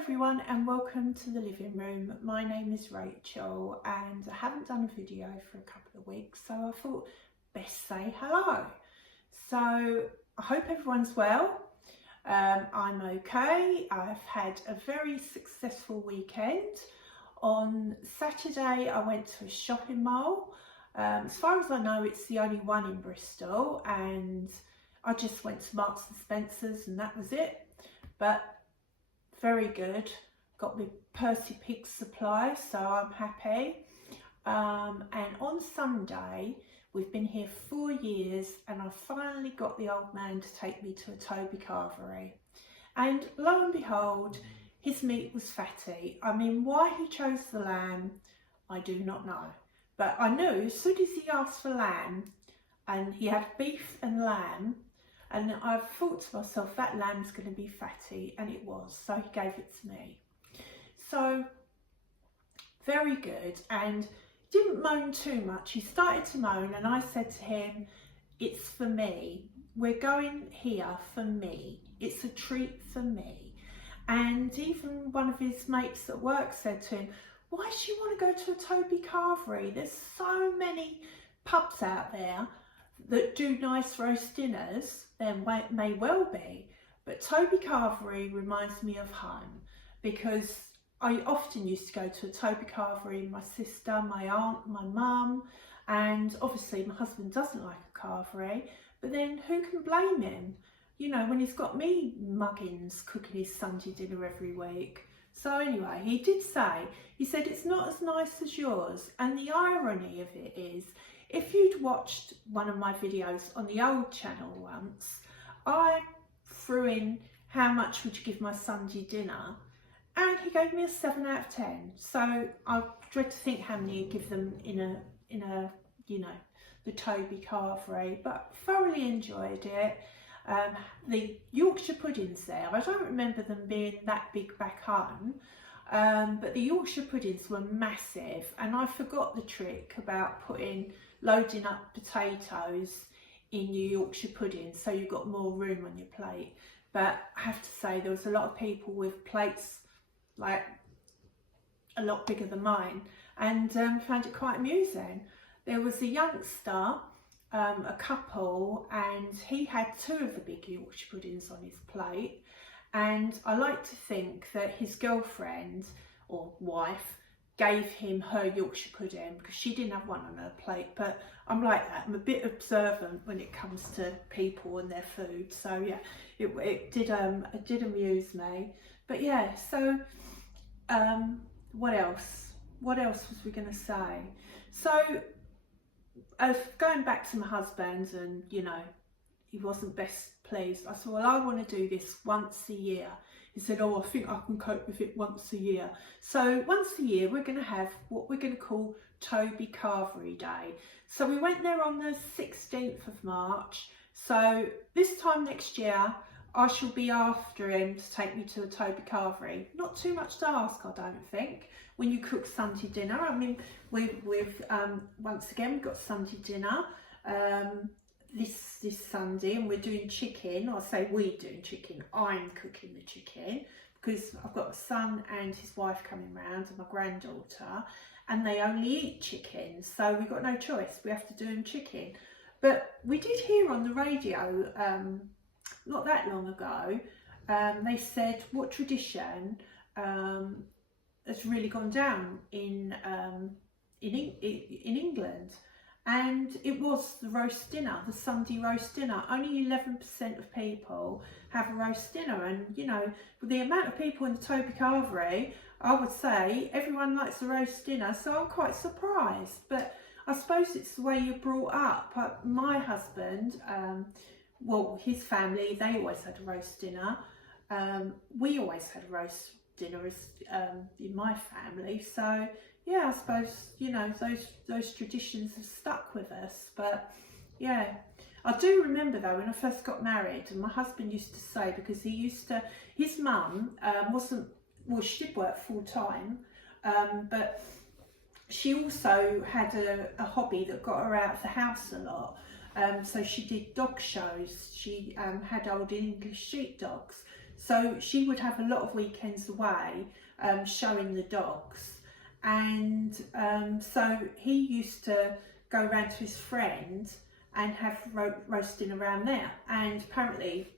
everyone and welcome to the living room. My name is Rachel and I haven't done a video for a couple of weeks, so I thought best say hello. So I hope everyone's well. I'm okay. I've had a very successful weekend. On Saturday I went to a shopping mall. As far as I know it's the only one in Bristol, and I just went to Marks and Spencer's and that was it. But very good. Got my Percy Pig supply, so I'm happy. And on Sunday, we've been here 4 years and I finally got the old man to take me to a Toby Carvery. And lo and behold, his meat was fatty. I mean, why he chose the lamb, I do not know. But I knew as soon as he asked for lamb, and he had beef and lamb, and I thought to myself, that lamb's going to be fatty, and it was, so he gave it to me. So, very good, and didn't moan too much. He started to moan, and I said to him, it's for me. We're going here for me. It's a treat for me. And even one of his mates at work said to him, why do you want to go to a Toby Carvery? There's so many pubs out there that do nice roast dinners. There may well be, but Toby Carvery reminds me of home, because I often used to go to a Toby Carvery, my sister, my aunt, my mum, and obviously my husband doesn't like a carvery, but then who can blame him? You know, when he's got me muggins cooking his Sunday dinner every week. So anyway, he did say, he said it's not as nice as yours, and the irony of it is, if you'd watched one of my videos on the old channel once, I threw in how much would you give my Sunday dinner, and he gave me a 7 out of 10. So I dread to think how many he'd give them in a you know, the Toby Carvery, but thoroughly enjoyed it. The Yorkshire puddings there, I don't remember them being that big back home, but the Yorkshire puddings were massive, and I forgot the trick about loading up potatoes in your Yorkshire pudding so you've got more room on your plate. But I have to say, there was a lot of people with plates like a lot bigger than mine, and found it quite amusing. There was a youngster, a couple, and he had 2 of the big Yorkshire puddings on his plate, and I like to think that his girlfriend or wife gave him her Yorkshire pudding because she didn't have one on her plate. But I'm like that, I'm a bit observant when it comes to people and their food, so yeah, it did amuse me. But yeah, so what else was we going to say? So going back to my husband, and you know, he wasn't best pleased. I said, well, I want to do this once a year. He said, oh, I think I can cope with it once a year. So once a year we're going to have what we're going to call Toby Carvery Day. So we went there on the 16th of March. So this time next year I shall be after him to take me to a Toby Carvery. Not too much to ask, I don't think, when you cook Sunday dinner. I mean, we've once again, we've got Sunday dinner this Sunday, and we're doing chicken. I say we're doing chicken, I'm cooking the chicken, because I've got a son and his wife coming round and my granddaughter, and they only eat chicken, so we've got no choice, we have to do them chicken. But we did hear on the radio not that long ago, they said what tradition has really gone down in England, and it was the roast dinner, the Sunday roast dinner. Only 11% of people have a roast dinner, and you know, with the amount of people in the Toby Carvery, I would say everyone likes a roast dinner, so I'm quite surprised. But I suppose it's the way you're brought up. My husband, well, his family, they always had a roast dinner. We always had a roast dinner in my family, so yeah, I suppose, you know, those traditions have stuck with us. But yeah, I do remember though, when I first got married, and my husband used to say, because his mum wasn't, well, she did work full time, but she also had a hobby that got her out of the house a lot. So she did dog shows. She had old English sheepdogs. So she would have a lot of weekends away showing the dogs, and so he used to go around to his friend and have roasting around there. And apparently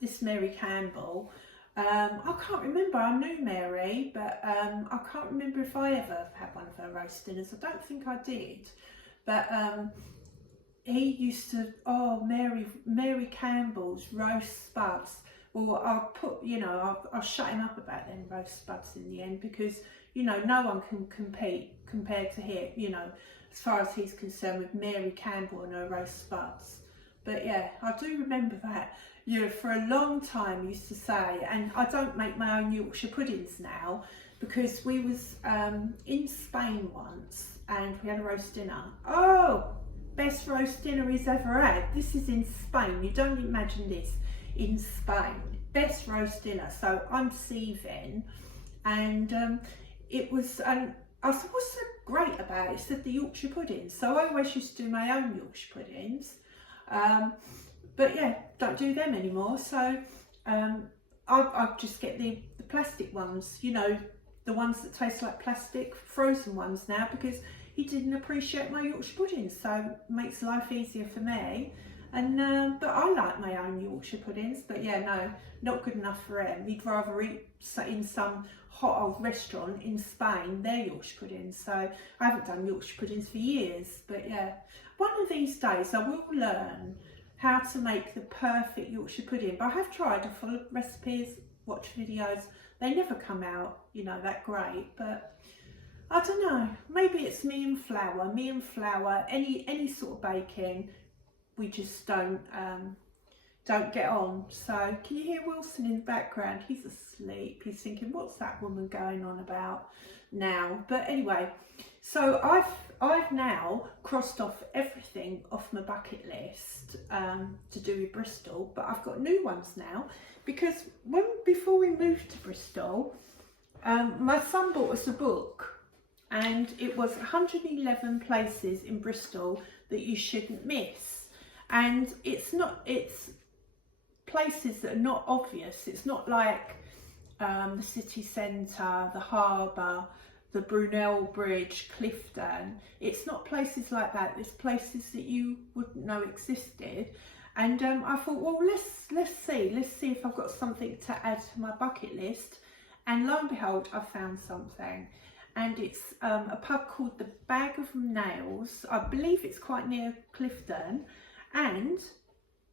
this Mary Campbell, I can't remember, I knew Mary, but I can't remember if I ever had one of her roast dinners. I don't think I did, but he used to, oh, Mary Campbell's roast spuds. Well, I'll put, you know, I'll shut him up about them roast spuds in the end, because, you know, no one can compete compared to him, you know, as far as he's concerned, with Mary Campbell and her roast spuds. But yeah, I do remember that. You know, for a long time I used to say, and I don't make my own Yorkshire puddings now, because we was in Spain once and we had a roast dinner. Oh, best roast dinner he's ever had. This is in Spain, you don't imagine this. In Spain, best roast dinner. So I'm seething, and it was, I said, what's so great about it? It said the Yorkshire puddings. So I always used to do my own Yorkshire puddings, but yeah, don't do them anymore. So I just get the plastic ones, you know, the ones that taste like plastic, frozen ones now, because he didn't appreciate my Yorkshire puddings. So it makes life easier for me. And but I like my own Yorkshire puddings, but yeah, no, not good enough for him. He'd rather eat in some hot old restaurant in Spain their Yorkshire puddings. So I haven't done Yorkshire puddings for years, but yeah, one of these days I will learn how to make the perfect Yorkshire pudding. But I have tried, I follow recipes, watch videos, they never come out, you know, that great. But I don't know, maybe it's me and flour, any sort of baking, we just don't get on. So can you hear Wilson in the background? He's asleep. He's thinking, what's that woman going on about now? But anyway, so I've now crossed off everything off my bucket list to do with Bristol, but I've got new ones now, because before we moved to Bristol, my son bought us a book, and it was 111 places in Bristol that you shouldn't miss. And it's places that are not obvious. It's not like the city centre, the harbour, the Brunel Bridge, Clifton. It's not places like that. It's places that you wouldn't know existed. And I thought, well, let's see if I've got something to add to my bucket list. And lo and behold, I found something. And it's a pub called the Bag of Nails. I believe it's quite near Clifton. And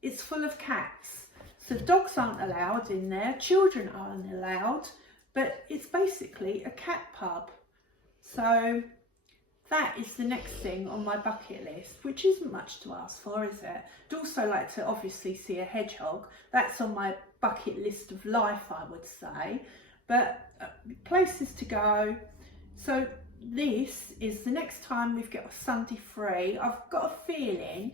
it's full of cats. So dogs aren't allowed in there, children aren't allowed, but it's basically a cat pub. So that is the next thing on my bucket list, which isn't much to ask for, is it? I'd also like to obviously see a hedgehog. That's on my bucket list of life, I would say. But places to go. So this is the next time we've got a Sunday free. I've got a feeling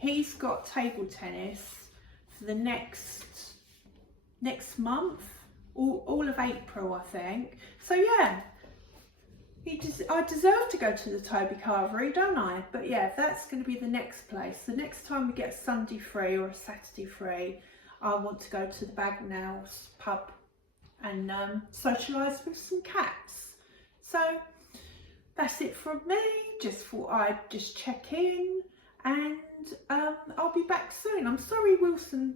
he's got table tennis for the next month, all of April, I think. So yeah, I deserve to go to the Toby Carvery, don't I? But yeah, that's going to be the next place. The next time we get a Sunday free or a Saturday free, I want to go to the Bag of Nails pub and socialise with some cats. So that's it from me. Just thought I'd just check in. And I'll be back soon. I'm sorry Wilson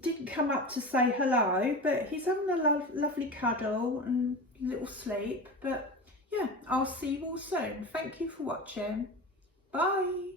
didn't come up to say hello, but he's having a lovely cuddle and little sleep. But yeah, I'll see you all soon. Thank you for watching. Bye.